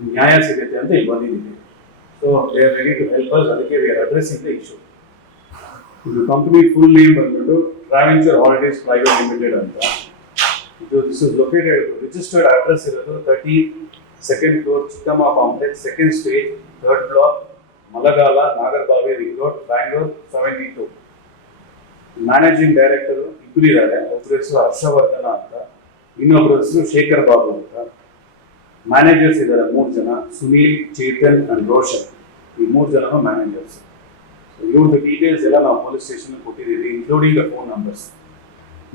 S3: ನ್ಯಾಯ ಸಿಗುತ್ತೆ ಅಂತ ಇಲ್ಲಿ ಬಂದಿದ್ದೀವಿ. So are ready to help us ಅದಕ್ಕೆ we are addressing the issue ಇದು ಕಂಪ್ನಿ ಫುಲ್ ನೇಮ್ ಬಂದ್ಬಿಟ್ಟು ಟ್ರಾವೆಂಚರ್ ಹಾಲಿಡೇಸ್ ಪ್ರೈವೇಟ್ ಲಿಮಿಟೆಡ್ ಅಂತ. ಇದು this is located registered address ಇರೋದು thirty second floor Chikkamma complex second stage third block Malagala Nagarbhavi ring road Bangalore seventy two managing director ಇಬ್ಬರು ಇದ್ದಾರೆ ಒಬ್ಬರ ಹೆಸರು ಹರ್ಷವರ್ಧನ ಅಂತ ಇನ್ನೊಬ್ಬರ ಹೆಸರು ಶೇಖರ್ ಬಾಬು ಅಂತ. ಮ್ಯಾನೇಜರ್ಸ್ ಇದ್ದಾರೆ ಮೂರು ಜನ, ಸುನೀಲ್, ಚೇತನ್ ಅಂಡ್ ರೋಷನ್. ಈ ಮೂರು ಜನನು ಮ್ಯಾನೇಜರ್ಸ್ ಇವ್ರದ್ದು ಡೀಟೇಲ್ಸ್ ಎಲ್ಲ ನಾವು ಪೊಲೀಸ್ ಸ್ಟೇಷನ್ ಕೊಟ್ಟಿದ್ದೀವಿ ಇನ್ಕ್ಲೂಡಿಂಗ್ ದ ಫೋನ್ ನಂಬರ್ಸ್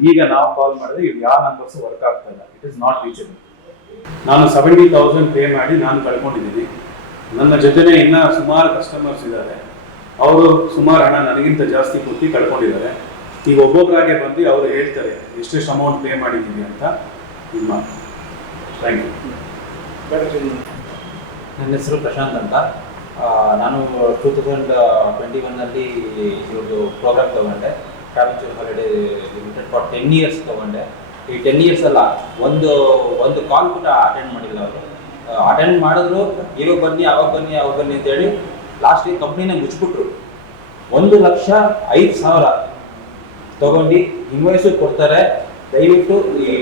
S3: ಈಗ ನಾವು ಕಾಲ್ ಮಾಡಿದ್ರೆ ಇವ್ರು ಯಾವ ನಂಬರ್ಸ್ ವರ್ಕ್ ಆಗ್ತಾ ಇಲ್ಲ. ಇಟ್ ಇಸ್ ನಾಟ್ ರೀಚಬಲ್ ನಾನು ಸೆವೆಂಟಿ ತೌಸಂಡ್ ಪೇ ಮಾಡಿ ನಾನು ಕಳ್ಕೊಂಡಿದ್ದೀನಿ. ನನ್ನ ಜೊತೆನೇ ಇನ್ನ ಸುಮಾರು ಕಸ್ಟಮರ್ಸ್ ಇದ್ದಾರೆ. ಅವರು ಸುಮಾರು ಹಣ ನನಗಿಂತ ಜಾಸ್ತಿ ಕೊಟ್ಟು ಕಳ್ಕೊಂಡಿದ್ದಾರೆ. ಈಗ ಒಬ್ಬೊಬ್ಬರಾಗೆ ಬಂದು ಅವರು ಹೇಳ್ತಾರೆ, ಎಷ್ಟೆಷ್ಟು ಅಮೌಂಟ್ ಪೇ ಮಾಡಿದ್ದೀನಿ ಅಂತ? ನಿಮ್ಮ ಥ್ಯಾಂಕ್ ಯು
S2: ನನ್ನ ಹೆಸರು ಪ್ರಶಾಂತ್ ಅಂತ. ನಾನು ಟೂ ತೌಸಂಡ್ ಟ್ವೆಂಟಿ ಒನ್ನಲ್ಲಿ ಇವ್ರದ್ದು ಪ್ರೋಗ್ರಾಮ್ ತೊಗೊಂಡೆ. Travel holiday limited for ten years ತಗೊಂಡೆ ಈ ಟೆನ್ ಇಯರ್ಸ್ ಅಲ್ಲ ಒಂದು ಒಂದು ಕಾಲ್ ಕೂಡ ಅಟೆಂಡ್ ಮಾಡಿಲ್ಲ ಅವರು ಅಟೆಂಡ್ ಮಾಡಿದ್ರು ಇವಾಗ ಬನ್ನಿ ಅವಾಗ ಬನ್ನಿ ಅವಾಗ ಬನ್ನಿ ಅಂತೇಳಿ ಈ ಕಂಪ್ನಿನ ಮುಚ್ಚಿಬಿಟ್ರು ಒಂದು ಲಕ್ಷ ಐದು ಸಾವಿರ ತಗೊಂಡು ಇನ್ವಾಯ್ಸು ಕೊಡ್ತಾರೆ ದಯವಿಟ್ಟು ಈ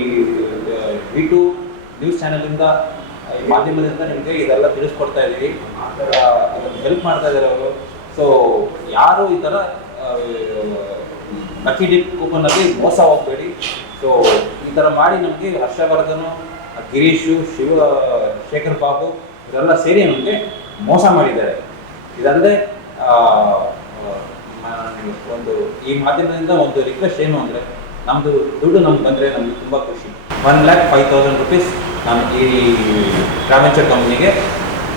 S2: ವಿ ಟು ನ್ಯೂಸ್ ಚಾನೆಲಿಂದ ಮಾಧ್ಯಮದಿಂದ ನಿಮಗೆ ಇದೆಲ್ಲ ತಿಳಿಸ್ಕೊಡ್ತಾ ಇದ್ದೀವಿ ಹೆಲ್ಪ್ ಮಾಡ್ತಾ ಇದ್ದಾರೆ ಅವರು ಸೊ ಯಾರು ಈ ಥರ ಲಕ್ಕಿ ಡಿಪ್ ಕೂಪನ್ನಲ್ಲಿ ಮೋಸ ಹೋಗಬೇಡಿ. ಸೊ ಈ ಥರ ಮಾಡಿ ನಮಗೆ ಹರ್ಷವರ್ಧನು, ಗಿರೀಶು, ಶಿವ, ಶೇಖರ್ ಬಾಬು ಇವರೆಲ್ಲ ಸೇರಿ ನಮಗೆ ಮೋಸ ಮಾಡಿದ್ದಾರೆ. ಇದಲ್ಲದೆ ಒಂದು ಈ ಮಾಧ್ಯಮದಿಂದ ಒಂದು ರಿಕ್ವೆಸ್ಟ್ ಏನು ಅಂದರೆ ನಮ್ಮದು ದುಡ್ಡು ನಮ್ಗೆ ಬಂದರೆ ನಮಗೆ ತುಂಬ ಖುಷಿ. One lakh five thousand rupees ನಾನು ಈ ಟ್ರಾವೆಂಚರ್ ಕಂಪ್ನಿಗೆ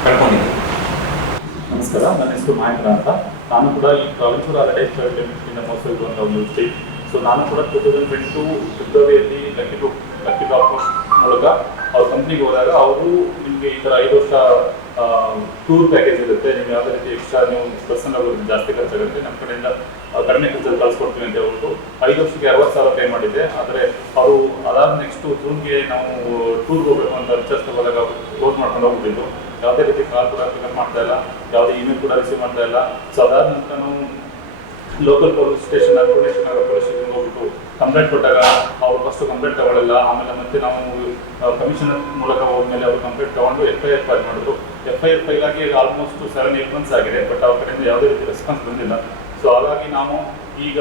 S2: ಕಳ್ಕೊಂಡಿದ್ದೀನಿ.
S5: ನಮಸ್ಕಾರ, ನನ್ನ ಹೆಸರು ಮಹೇಂದ್ರ ಅಂತ. ನಾನು ಕೂಡ ಈ ಕಾಲೇಜು ಹಾಲಿಡೇಸ್ ಪ್ರೈವೇಟ್ ಲಿಮಿಟೆಡ್ನಿಂದ ಮೋಸವಿರುವಂಥ ಒಂದು ಸ್ಟೇಟ್ ಸೊ ನಾನು ಕೂಡ ಟೂ ತೌಸಂಡ್ ಟ್ವೆಂಟಿ ಫೆಬ್ರವರಿಯಲ್ಲಿ ಲಕ್ಕಿ ಡ್ರಾಪ್ ಲಕ್ಕಿ ಡ್ರಾಪ್ ಮೂಲಕ ಅವ್ರ ಕಂಪ್ನಿಗೆ ಹೋದಾಗ ಅವರು ನಿಮಗೆ ಈ ಥರ ಐದು ವರ್ಷ ಟೂರ್ ಪ್ಯಾಕೇಜ್ ಇರುತ್ತೆ. ನಿಮ್ಗೆ ಯಾವುದೇ ರೀತಿ ಎಕ್ಸ್ಟ್ರಾ ನೀವು ಪರ್ಸನಲ್ ಜಾಸ್ತಿ ಖರ್ಚಾಗುತ್ತೆ. ನಮ್ಮ ಕಡೆಯಿಂದ ಕಡಿಮೆ ಖರ್ಚಲ್ಲಿ ಕಳಿಸ್ಕೊಡ್ತೀವಿ ಅಂತ ಹೇಳ್ಬಿಟ್ಟು ಐದು ವರ್ಷಕ್ಕೆ ಅರವತ್ತು ಸಾವಿರ ಪೇ ಮಾಡಿದ್ದೆ. ಆದರೆ ಅವರು ಅದಾದ ನೆಕ್ಸ್ಟು ಜೂನ್ಗೆ ನಾವು ಟೂರ್ಗೆ ಹೋಗಬೇಕು ಅಂತ ವಿಚಾರಿಸ್ತಾ ಹೋದಾಗ ಕ್ಲೋಸ್ ಮಾಡ್ಕೊಂಡು ಹೋಗ್ಬಿಟ್ಟಿದ್ದು ಯಾವುದೇ ರೀತಿ ಕಾಲ್ ಕೂಡ ಪಿಕಪ್ ಮಾಡ್ತಾ ಇಲ್ಲ, ಯಾವುದೇ ಇಮೇಲ್ ಕೂಡ ರಿಸೀವ್ ಮಾಡ್ತಾ ಇಲ್ಲ. ಸೊ ಅದಾದ ನಂತರ local police station Annapoorneshwara Nagar police station ಹೋಗ್ಬಿಟ್ಟು ಕಂಪ್ಲೇಂಟ್ ಕೊಟ್ಟಾಗ ಅವ್ರು ಫಸ್ಟ್ ಕಂಪ್ಲೇಂಟ್ ತಗೊಳ್ಳಲ್ಲ. ಆಮೇಲೆ ಮತ್ತೆ ನಾವು ಕಮಿಷನ್ ಮೂಲಕ ಹೋದ್ಮೇಲೆ ಅವರು ಕಂಪ್ಲೇಂಟ್ ತಗೊಂಡು ಎಫ್ ಐ ಆರ್ ಫೈಲ್ ಮಾಡಿದ್ರು. ಎಫ್ ಐ ಆರ್ ಫೈಲ್ ಆಗಿ ಆಲ್ಮೋಸ್ಟ್ ಸೆವೆನ್ ಏಟ್ ಮಂತ್ಸ್ ಆಗಿದೆ ಬಟ್ ಅವ್ರ ಕಡೆಯಿಂದ ಯಾವುದೇ ರೀತಿ ರೆಸ್ಪಾನ್ಸ್ ಬಂದಿಲ್ಲ. ಸೊ ಹಾಗಾಗಿ ನಾವು ಈಗ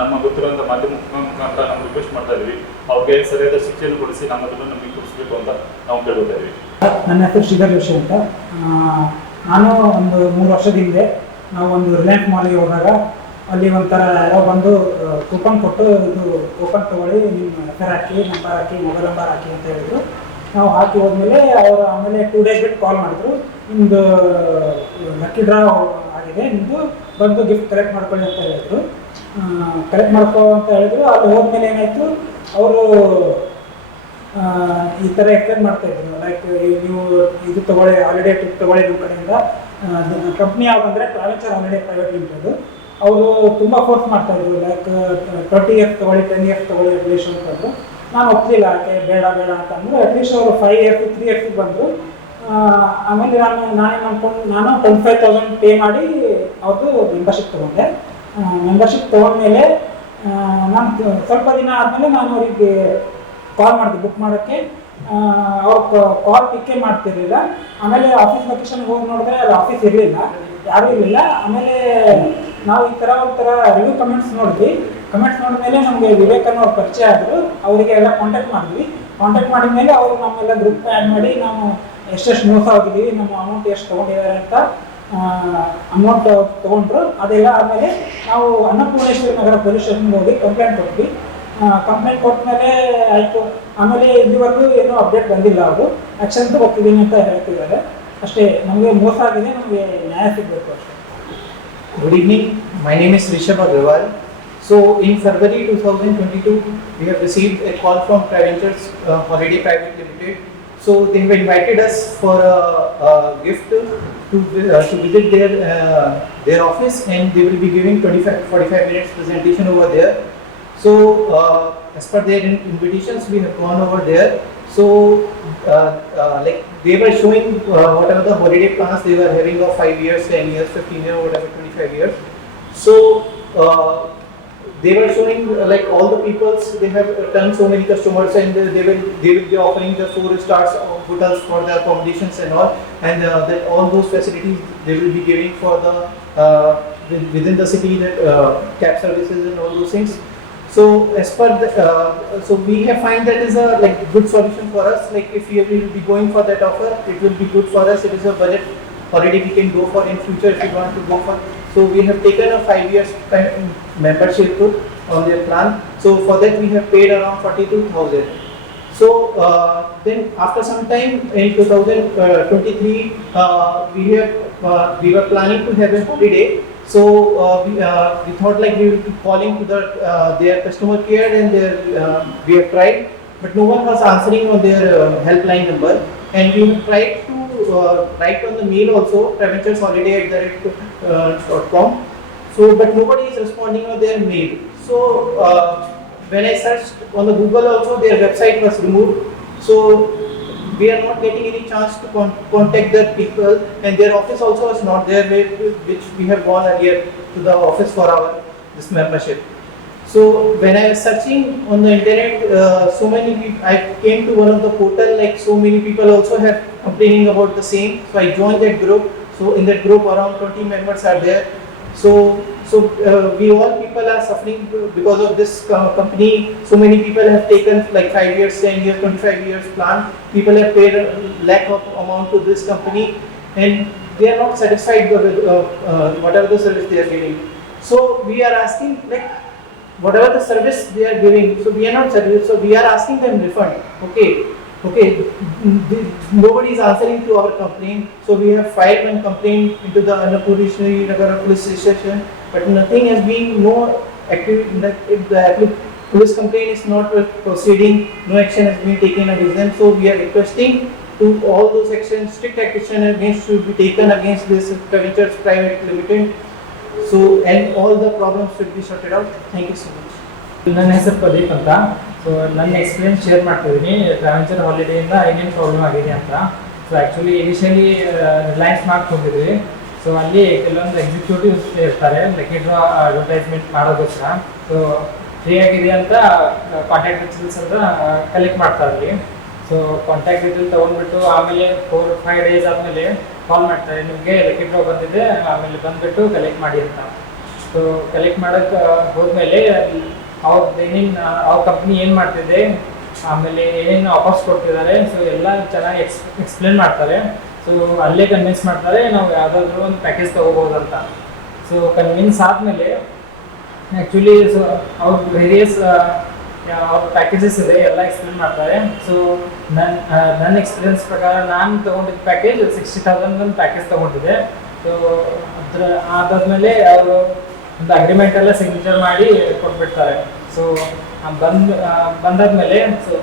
S5: ನಮ್ಮ ಗೊತ್ತಿರುವಂಥ ಮಾಧ್ಯಮ ಮುಖಾಂತರ ನಾವು ರಿಕ್ವೆಸ್ಟ್ ಮಾಡ್ತಾ ಇದೀವಿ. ಅವ್ರಿಗೆ ಸರಿಯಾದ ಶಿಕ್ಷೆಯನ್ನು ಕೊಡಿಸಿ ನಮ್ಮದನ್ನು ನಮಗೆ ತೋರಿಸ್ಬೇಕು ಅಂತ ನಾವು ಕೇಳ್ಕೊತಾ ಇದೀವಿ.
S4: ನನ್ನ ಹೆಸರು ಶ್ರೀಧರ್ ಜೋಶಿ ಅಂತ. ನಾನು ಒಂದು ಮೂರು ವರ್ಷದ ಹಿಂದೆ ನಾವು ಒಂದು ರಿಲಯನ್ಸ್ ಮಾಲ್ಗೆ ಹೋದಾಗ ಅಲ್ಲಿ ಒಂಥರ ಯಾರೋ ಬಂದು ಕೂಪನ್ ಕೊಟ್ಟು ಇದು ಕೂಪನ್ ತೊಗೊಳ್ಳಿ, ನಿಮ್ಮ ಹೆಸರು ಹಾಕಿ ನಂಬರ್ ಹಾಕಿ ಮೊಬೈಲ್ ನಂಬರ್ ಹಾಕಿ ಅಂತ ಹೇಳಿದ್ರು. ನಾವು ಹಾಕಿ ಹೋದ್ಮೇಲೆ ಅವರು ಆಮೇಲೆ ಟೂ ಡೇಸ್ ಬಿಟ್ಟು ಕಾಲ್ ಮಾಡಿದ್ರು. ನಿಮ್ಮದು ಲಕ್ಕಿ ಡ್ರಾ ಆಗಿದೆ ನಿಮ್ಮದು ಬಂದು ಗಿಫ್ಟ್ ಕಲೆಕ್ಟ್ ಮಾಡ್ಕೊಳ್ಳಿ ಅಂತ ಹೇಳಿದ್ರು. ಕಲೆಕ್ಟ್ ಮಾಡ್ಕೊ ಅಂತ ಹೇಳಿದ್ರು. ಅಲ್ಲಿ ಹೋದ್ಮೇಲೆ ಏನಾಯಿತು, ಅವರು ಈ ಥರ ಎಕ್ಸ್ಪ್ಲೇನ್ ಮಾಡ್ತಾ ಇದ್ರು ಲೈಕ್ ನೀವು ಇದು ತಗೊಳ್ಳಿ ಹಾಲಿಡೇ ಟ್ರಿಪ್ ತಗೊಳ್ಳಿ ನಿಮ್ಮ ಕಡೆಯಿಂದ. ಕಂಪ್ನಿ ಯಾವ್ದಂದ್ರೆ ಟ್ರಾವೆಲ್ಚರ್ ಹಾಲಿಡೇ ಪ್ರೈವೇಟ್ ಲಿಮಿಟೆಡ್ ಅವರು ತುಂಬ ಫೋರ್ಸ್ ಮಾಡ್ತಾ ಇದ್ರು. ಲೈಕ್ ಟ್ವೆಂಟಿ ಇಯರ್ಸ್ ತಗೊಳ್ಳಿ ಟೆನ್ ಇಯರ್ಸ್ ತಗೊಳ್ಳಿ ಅಟ್ಲೀಸ್ಟ್ ಅಂತಂದ್ರು. ನಾನು ಒಪ್ಲಿಲ್ಲ, ಯಾಕೆ ಬೇಡ ಬೇಡ ಅಂತಂದ್ರು ಅಟ್ಲೀಸ್ಟ್ ಅವರು ಫೈವ್ ಇಯರ್ಸ್ ತ್ರೀ ಇಯರ್ಸಿಗೆ ಬಂದರು. ಆಮೇಲೆ ನಾನು ನಾನೇನು ಅನ್ಕೊಂಡು ನಾನು ಟ್ವೆಂಟಿ ಫೈವ್ ತೌಸಂಡ್ ಪೇ ಮಾಡಿ ಅವ್ರದ್ದು ಮೆಂಬರ್ಶಿಪ್ ತೊಗೊಂಡೆ. ಮೆಂಬರ್ಶಿಪ್ ತೊಗೊಂಡ್ಮೇಲೆ ನಾನು ಸ್ವಲ್ಪ ದಿನ ಆದಮೇಲೆ ನಾನು ಅವರಿಗೆ ಕಾಲ್ ಮಾಡಿದೆ ಬುಕ್ ಮಾಡೋಕ್ಕೆ. ಅವ್ರು ಕಾಲ್ ಪಿಕ್ಕೇ ಮಾಡ್ತಿರ್ಲಿಲ್ಲ. ಆಮೇಲೆ ಆಫೀಸ್ ಲೊಕೇಶನ್ಗೆ ಹೋಗಿ ನೋಡಿದ್ರೆ ಅಲ್ಲಿ ಆಫೀಸ್ ಇರಲಿಲ್ಲ. ಯಾರೂ ಇರಲಿಲ್ಲ. ಆಮೇಲೆ ನಾವು ಈ ಥರ ಒಂಥರ ರಿವ್ಯೂ ಕಮೆಂಟ್ಸ್ ನೋಡಿದ್ವಿ. ಕಮೆಂಟ್ಸ್ ನೋಡಿದ್ಮೇಲೆ ನಮಗೆ ವಿವೇಕ್ ಅನ್ನೋ ಪರಿಚಯ ಆದರು. ಅವರಿಗೆ ಎಲ್ಲ ಕಾಂಟ್ಯಾಕ್ಟ್ ಮಾಡಿದ್ವಿ. ಕಾಂಟ್ಯಾಕ್ಟ್ ಮಾಡಿದ ಮೇಲೆ ಅವರು ನಮ್ಮೆಲ್ಲ ಗ್ರೂಪ್ ಆ್ಯಡ್ ಮಾಡಿ, ನಾವು ಎಷ್ಟೆಷ್ಟು ಮೋಸ ಆಗಿದ್ದೀವಿ ನಮ್ಮ ಅಮೌಂಟ್ ಎಷ್ಟು ತೊಗೊಂಡಿದ್ದಾರೆ ಅಂತ ಅಮೌಂಟ್ ತೊಗೊಂಡ್ರು. ಅದೆಲ್ಲ ಆದಮೇಲೆ ನಾವು ಅನ್ನಪೂರ್ಣೇಶ್ವರಿ ನಗರ ಪೊಲೀಸ್ ಸ್ಟೇಷನ್ಗೆ ಹೋಗಿ ಕಂಪ್ಲೇಂಟ್ ಕೊಟ್ವಿ. ಕಂಪ್ಲೇಂಟ್ ಕೊಟ್ಮೇಲೆ ಆಯಿತು ಆಮೇಲೆ ಇಲ್ಲಿವರೆಗೂ ಏನೂ ಅಪ್ಡೇಟ್ ಬಂದಿಲ್ಲ ಅವರು ಆ್ಯಕ್ಷನ್ ತಗೋತಿದ್ದೀನಿ ಅಂತ ಹೇಳ್ತಿದ್ದಾರೆ ಅಷ್ಟೇ ನಮಗೆ ಮೋಸ ಆಗಿದೆ ನಮಗೆ ನ್ಯಾಯ ಸಿಗಬೇಕು ಅಷ್ಟೇ
S6: Good evening. My name is Rishabh Agarwal. So in February 2022, we have received a call from Traventures uh, Holiday Private Limited. So they have invited us for a, a gift to vi- uh, to visit their uh, their office, and they will be giving 25 45 minutes presentation over there. So uh, as per their invitations, we have gone over there. So uh, uh, like they were showing uh, whatever the holiday plans they were having of five years, ten years, fifteen years, whatever, twenty-five years. So uh, they were showing uh, like all the peoples they have done so many customers and they will they will be offering the four stars hotels for the accommodations and all and that all those facilities they will be giving for the within the city that cab services and all those things. So as per the, uh, so we have find that is a like good solution for us. Like if we will be going for that offer, it will be good for us. It is a budget already we can go for in future if we want to go for. So we have taken a five years membership on their plan. So for that we have paid around forty two thousand. So uh, then after some time in 2023, uh, we have uh, we were planning to have a holiday. So uh, we, uh, we thought like we will be calling to the uh, their customer care and their uh, we have tried, but no one was answering on their uh, helpline number. And we have tried to uh, write on the mail also, Holiday at the uh, com. So, but nobody is responding on their mail. So, uh, when I searched on the Google also, their website was removed. So, we are not getting any chance to con- contact the people, and their office also is not there, which we have gone earlier to the office for our this membership. So when I was searching on the internet, uh, so many people, I came to one of the portal, like so many people also have complaining about the same. So I joined that group. So in that group, around 20 members are there. So so uh, we all people are suffering because of this co- company. So many people have taken like five years, 10 years, 25 years plan. People have paid a lakh of amount to this company, and they are not satisfied with uh, uh, whatever the service they are giving. So we are asking like whatever the service they are giving, so we are not satisfied. so we are asking them refund. Okay, okay, mm, the- nobody is answering to our complaint, so we have filed one complaint into the Annapurna Nagar police station, but nothing has been, no active, like, if the appli- police complaint is not proceeding, no action has been taken against them, so we are requesting to all those actions, strict action against should be taken against this Ventures Private Limited. So, and all the problems should be sorted out. Thank you so much.
S7: ನನ್ನ ಹೆಸರು ಪ್ರದೀಪ್ ಅಂತ So ನನ್ನ experience share ಮಾಡ್ತಿದ್ದೀನಿ Traventure ಹಾಲಿಡೇಯಿಂದ ಏನೇನು problem ಆಗಿದೆ ಅಂತ. So actually initially reliance ಮಾಡ್ಕೊಂಡಿದ್ವಿ. ಸೊ ಅಲ್ಲಿ ಕೆಲವೊಂದು ಎಕ್ಸಿಕ್ಯೂಟಿವ್ಸ್ ಇರ್ತಾರೆ. ಲಕ್ಕಿ ಅಡ್ವರ್ಟೈಸ್ಮೆಂಟ್ ಮಾಡೋದಕ್ಕೋಸ್ಕರ. ಸೊ ಫ್ರೀ ಆಗಿದೆ ಅಂತ ಕಾಂಟ್ಯಾಕ್ಟ್ ಡೀಟೇಲ್ಸ್ ಅಂತ ಕಲೆಕ್ಟ್ ಮಾಡ್ತಾರೆ ಅಲ್ಲಿ ಸೊ ಕಾಂಟ್ಯಾಕ್ಟ್ ಡೀಟೇಲ್ ತೊಗೊಂಡ್ಬಿಟ್ಟು ಆಮೇಲೆ ಫೋರ್ ಫೈವ್ ಡೇಸ್ ಆದಮೇಲೆ ಕಾಲ್ ಮಾಡ್ತಾರೆ. ನಿಮಗೆ ಲಕ್ಕಿ ಬಂದಿದೆ, ಆಮೇಲೆ ಬಂದುಬಿಟ್ಟು ಕಲೆಕ್ಟ್ ಮಾಡಿ ಅಂತ. ಸೊ ಕಲೆಕ್ಟ್ ಮಾಡೋಕ್ಕೆ ಹೋದ್ಮೇಲೆ ಅವ್ರ ಏನೇನು ಅವ್ರ ಕಂಪ್ನಿ ಏನು ಮಾಡ್ತಿದೆ, ಆಮೇಲೆ ಏನೇನು ಆಫರ್ಸ್ ಕೊಡ್ತಿದ್ದಾರೆ ಸೊ ಎಲ್ಲ ಚೆನ್ನಾಗಿ ಎಕ್ಸ್ ಎಕ್ಸ್ಪ್ಲೇನ್ ಮಾಡ್ತಾರೆ. ಸೊ ಅಲ್ಲೇ ಕನ್ವಿನ್ಸ್ ಮಾಡ್ತಾರೆ, ನಾವು ಯಾವುದಾದ್ರೂ ಒಂದು ಪ್ಯಾಕೇಜ್ ತೊಗೋಬೋದು ಅಂತ ಸೊ ಕನ್ವಿನ್ಸ್ ಆದಮೇಲೆ ಆ್ಯಕ್ಚುಲಿ ಸೊ ಅವ್ರ ವೇರಿಯಸ್ ಅವ್ರ ಪ್ಯಾಕೇಜಸ್ ಇದೆ, ಎಲ್ಲ ಎಕ್ಸ್ಪ್ಲೇನ್ ಮಾಡ್ತಾರೆ. ಸೊ ನನ್ನ ನನ್ನ ಎಕ್ಸ್ಪೀರಿಯನ್ಸ್ ಪ್ರಕಾರ ನಾನು ತೊಗೊಂಡಿದ್ದ ಪ್ಯಾಕೇಜ್ ಸಿಕ್ಸ್ಟಿ ತೌಸಂಡ್ ಒಂದು ಪ್ಯಾಕೇಜ್ ತೊಗೊಂಡಿದ್ದೆ ಸೊ ಅದ್ರ, ಅದಾದ್ಮೇಲೆ ಅವರು ಒಂದು ಅಗ್ರಿಮೆಂಟ್ ಎಲ್ಲ ಸಿಗ್ನೇಚರ್ ಮಾಡಿ ಕೊಟ್ಬಿಡ್ತಾರೆ. ಸೊ ಬಂದ ಬಂದಾದ್ಮೇಲೆ ಸೊ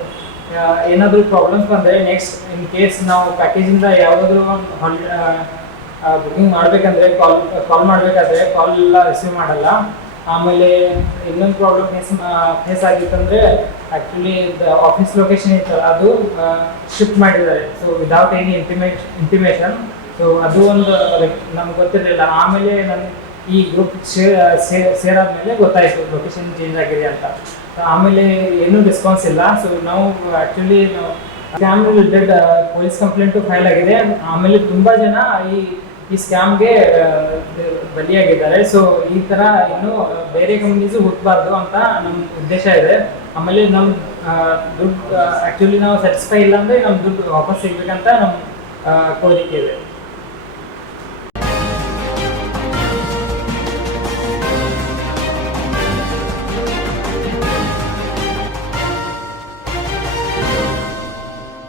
S7: ಏನಾದರೂ ಪ್ರಾಬ್ಲಮ್ಸ್ ಬಂದರೆ ನೆಕ್ಸ್ಟ್ ಇನ್ ಕೇಸ್ ನಾವು ಪ್ಯಾಕೇಜಿಂದ ಯಾವುದಾದ್ರೂ ಬುಕಿಂಗ್ ಮಾಡಬೇಕಂದ್ರೆ ಕಾಲ್ ಕಾಲ್ ಮಾಡಬೇಕಾದ್ರೆ ಕಾಲ್ ಎಲ್ಲ ರಿಸೀವ್ ಮಾಡಲ್ಲ. ಆಮೇಲೆ ಇನ್ನೊಂದು ಪ್ರಾಬ್ಲಮ್ ಫೇಸ್ ಫೇಸ್ ಆಗಿತ್ತಂದರೆ ಆ್ಯಕ್ಚುಲಿ ಆಫೀಸ್ ಲೊಕೇಶನ್ ಇತ್ತಲ್ಲ, ಅದು ಶಿಫ್ಟ್ ಮಾಡಿದ್ದಾರೆ. So without any intimation intimation so ಅದು ಒಂದು ನಮ್ಗೆ ಗೊತ್ತಿರಲಿಲ್ಲ. ಆಮೇಲೆ ನಾನು ಈ ಗ್ರೂಪ್ ಸೇರಾದ್ಮೇಲೆ ಗೊತ್ತಾಯಿತು ಲೊಕೇಶನ್ ಚೇಂಜ್ ಆಗಿದೆ ಅಂತ. ಆಮೇಲೆ ಏನೂ ರೆಸ್ಪಾನ್ಸ್ ಇಲ್ಲ. ಸೊ ನಾವು actually scam related police complaint file ಆಗಿದೆ. ಆಮೇಲೆ ತುಂಬ ಜನ ಈ ಈ ಸ್ಕ್ಯಾಮ್ಗೆ ಬಲಿಯಾಗಿದ್ದಾರೆ. ಸೊ ಈ ಥರ ಇನ್ನು ಬೇರೆ ಕಂಪ್ನೀಸು ಹುಟ್ಟಬಾರ್ದು ಅಂತ ನಮ್ಮ ಉದ್ದೇಶ ಇದೆ. ಆಮೇಲೆ ನಮ್ಮ ದುಡ್ಡು ಆ್ಯಕ್ಚುಲಿ ನಾವು ಸ್ಯಾಟಿಸ್ಫೈ ಇಲ್ಲ ಅಂದರೆ ನಮ್ಮ ದುಡ್ಡು ವಾಪಸ್ ಸಿಗಬೇಕಂತ ನಮ್ಮ ಕೋರಿಕೆ ಇದೆ.